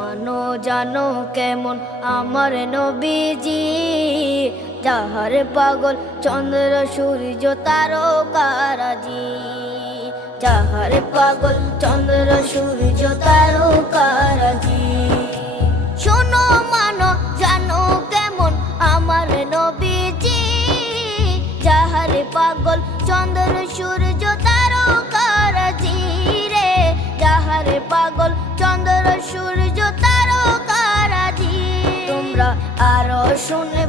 মানো জানো কেমন আমার নবীজি, যাহার পাগল চন্দ্র সূর্য তারকারাজি, যাহার পাগল চন্দ্র সূর্য তারকারাজি। শোনো মানো জানো কেমন আমার নবীজি, যাহার পাগল চন্দ্র সূর্য তারকারাজি রে, যাহার পাগল চন্দ্র সূর্য তারকারাজি। তোমরা আরো শুনে